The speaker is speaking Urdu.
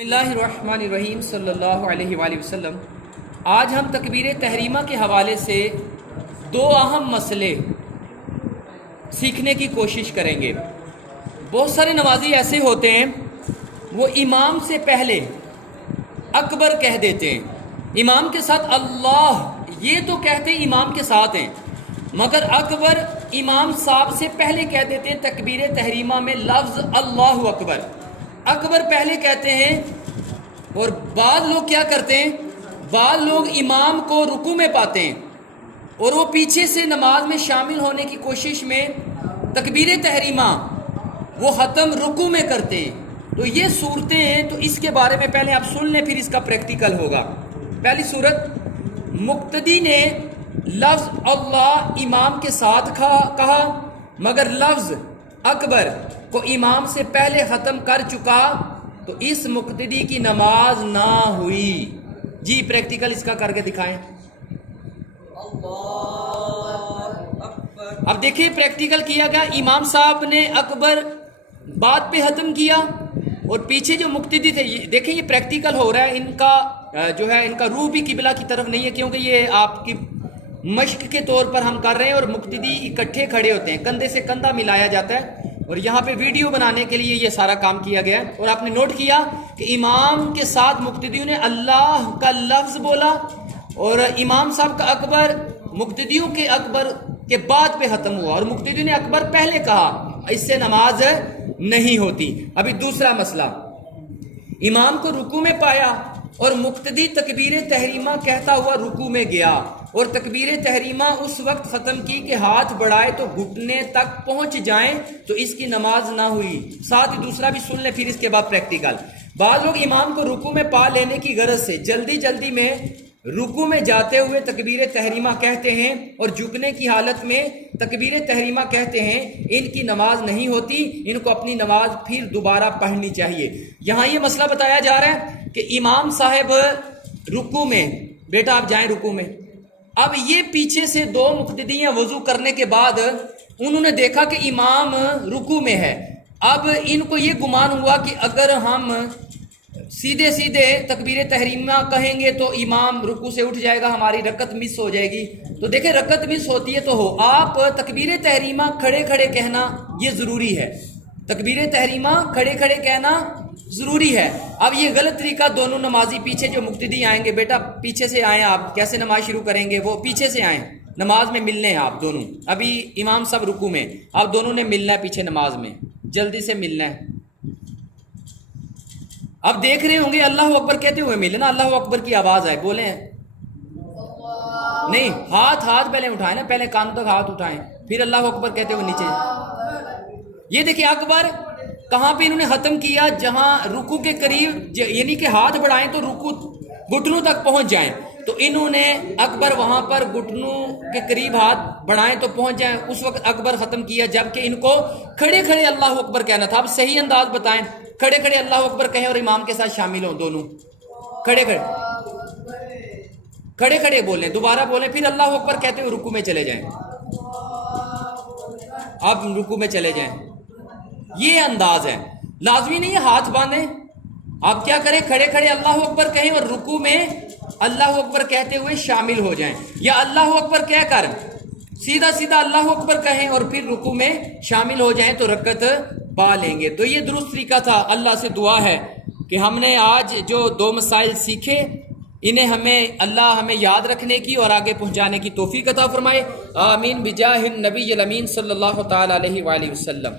بسم اللہ الرحمن الرحیم صلی اللہ علیہ وآلہ وسلم۔ آج ہم تکبیر تحریمہ کے حوالے سے دو اہم مسئلے سیکھنے کی کوشش کریں گے۔ بہت سارے نمازی ایسے ہوتے ہیں وہ امام سے پہلے اکبر کہہ دیتے ہیں، امام کے ساتھ اللہ یہ تو کہتے ہیں امام کے ساتھ ہیں، مگر اکبر امام صاحب سے پہلے کہہ دیتے ہیں۔ تکبیر تحریمہ میں لفظ اللہ اکبر اکبر پہلے کہتے ہیں، اور بعض لوگ کیا کرتے ہیں، بعض لوگ امام کو رکوع میں پاتے ہیں اور وہ پیچھے سے نماز میں شامل ہونے کی کوشش میں تکبیر تحریمہ وہ ختم رکوع میں کرتے ہیں۔ تو یہ صورتیں ہیں، تو اس کے بارے میں پہلے آپ سن لیں، پھر اس کا پریکٹیکل ہوگا۔ پہلی صورت، مقتدی نے لفظ اللہ امام کے ساتھ کہا مگر لفظ اکبر کو امام سے پہلے ختم کر چکا، تو اس مقتدی کی نماز نہ ہوئی۔ جی پریکٹیکل اس کا کر کے دکھائیں۔ اب دیکھیں پریکٹیکل کیا گیا، امام صاحب نے اکبر بات پہ ختم کیا اور پیچھے جو مقتدی تھے، دیکھیں یہ پریکٹیکل ہو رہا ہے، ان کا جو ہے ان کا روح بھی قبلہ کی طرف نہیں ہے، کیونکہ یہ آپ کی مشق کے طور پر ہم کر رہے ہیں اور مقتدی اکٹھے کھڑے ہوتے ہیں، کندھے سے کندھا ملایا جاتا ہے، اور یہاں پہ ویڈیو بنانے کے لیے یہ سارا کام کیا گیا ہے۔ اور آپ نے نوٹ کیا کہ امام کے ساتھ مقتدیوں نے اللہ کا لفظ بولا اور امام صاحب کا اکبر مقتدیوں کے اکبر کے بعد پہ ختم ہوا، اور مقتدیوں نے اکبر پہلے کہا، اس سے نماز نہیں ہوتی۔ ابھی دوسرا مسئلہ، امام کو رکوع میں پایا اور مقتدی تکبیر تحریمہ کہتا ہوا رکوع میں گیا، اور تکبیر تحریمہ اس وقت ختم کی کہ ہاتھ بڑھائے تو گھٹنے تک پہنچ جائیں، تو اس کی نماز نہ ہوئی۔ ساتھ ہی دوسرا بھی سن لیں، پھر اس کے بعد پریکٹیکل۔ بعض لوگ امام کو رکوع میں پا لینے کی غرض سے جلدی میں رکوع میں جاتے ہوئے تکبیر تحریمہ کہتے ہیں اور جھکنے کی حالت میں تکبیر تحریمہ کہتے ہیں، ان کی نماز نہیں ہوتی، ان کو اپنی نماز پھر دوبارہ پڑھنی چاہیے۔ یہاں یہ مسئلہ بتایا جا رہا ہے کہ امام صاحب رکوع میں، بیٹا آپ جائیں رکوع میں، اب یہ پیچھے سے دو مقتدیاں وضو کرنے کے بعد انہوں نے دیکھا کہ امام رکوع میں ہے، اب ان کو یہ گمان ہوا کہ اگر ہم سیدھے تکبیر تحریمہ کہیں گے تو امام رکوع سے اٹھ جائے گا، ہماری رکعت مس ہو جائے گی۔ تو دیکھیں رکعت مس ہوتی ہے تو ہو، آپ تکبیر تحریمہ کھڑے کہنا یہ ضروری ہے، تکبیر تحریمہ کھڑے کہنا ضروری ہے۔ اب یہ غلط طریقہ، دونوں نمازی پیچھے جو مقتدی آئیں گے، بیٹا پیچھے سے آئیں، آپ کیسے نماز شروع کریں گے، وہ پیچھے سے آئیں، نماز میں ملنے ہیں آپ دونوں، ابھی امام صاحب رکوع میں، آپ دونوں نے ملنا ہے پیچھے نماز میں، جلدی سے ملنا ہے۔ اب دیکھ رہے ہوں گے اللہ اکبر کہتے ہوئے ملنا، اللہ اکبر کی آواز آئے، بولیں نہیں، ہاتھ پہلے اٹھائیں نا، پہلے کان تک ہاتھ اٹھائیں، پھر اللہ اکبر کہتے ہوئے نیچے۔ یہ دیکھیں اکبر کہاں پہ انہوں نے ختم کیا، جہاں رکوع کے قریب، یعنی کہ ہاتھ بڑھائیں تو رکوع گھٹنوں تک پہنچ جائیں، تو انہوں نے اکبر وہاں پر گھٹنوں کے قریب ہاتھ بڑھائیں تو پہنچ جائیں، اس وقت اکبر ختم کیا، جبکہ ان کو کھڑے اللہ اکبر کہنا تھا۔ اب صحیح انداز بتائیں، کھڑے اللہ اکبر کہیں اور امام کے ساتھ شامل ہوں، دونوں کھڑے بولیں، دوبارہ بولیں، پھر اللہ اکبر کہتے ہوئے رکوع میں چلے جائیں، اب رکوع میں چلے جائیں۔ یہ انداز ہے، لازمی نہیں ہے ہاتھ باندھیں، آپ کیا کریں، کھڑے اللہ اکبر کہیں اور رکوع میں اللہ اکبر کہتے ہوئے شامل ہو جائیں، یا اللہ اکبر کہہ کر سیدھا اللہ اکبر کہیں اور پھر رکوع میں شامل ہو جائیں تو رکعت پا لیں گے۔ تو یہ درست طریقہ تھا۔ اللہ سے دعا ہے کہ ہم نے آج جو دو مسائل سیکھے، انہیں اللہ ہمیں یاد رکھنے کی اور آگے پہنچانے کی توفیق عطا فرمائے، آمین بجاہ النبی الامین صلی اللہ تعالی علیہ وآلہ وسلم۔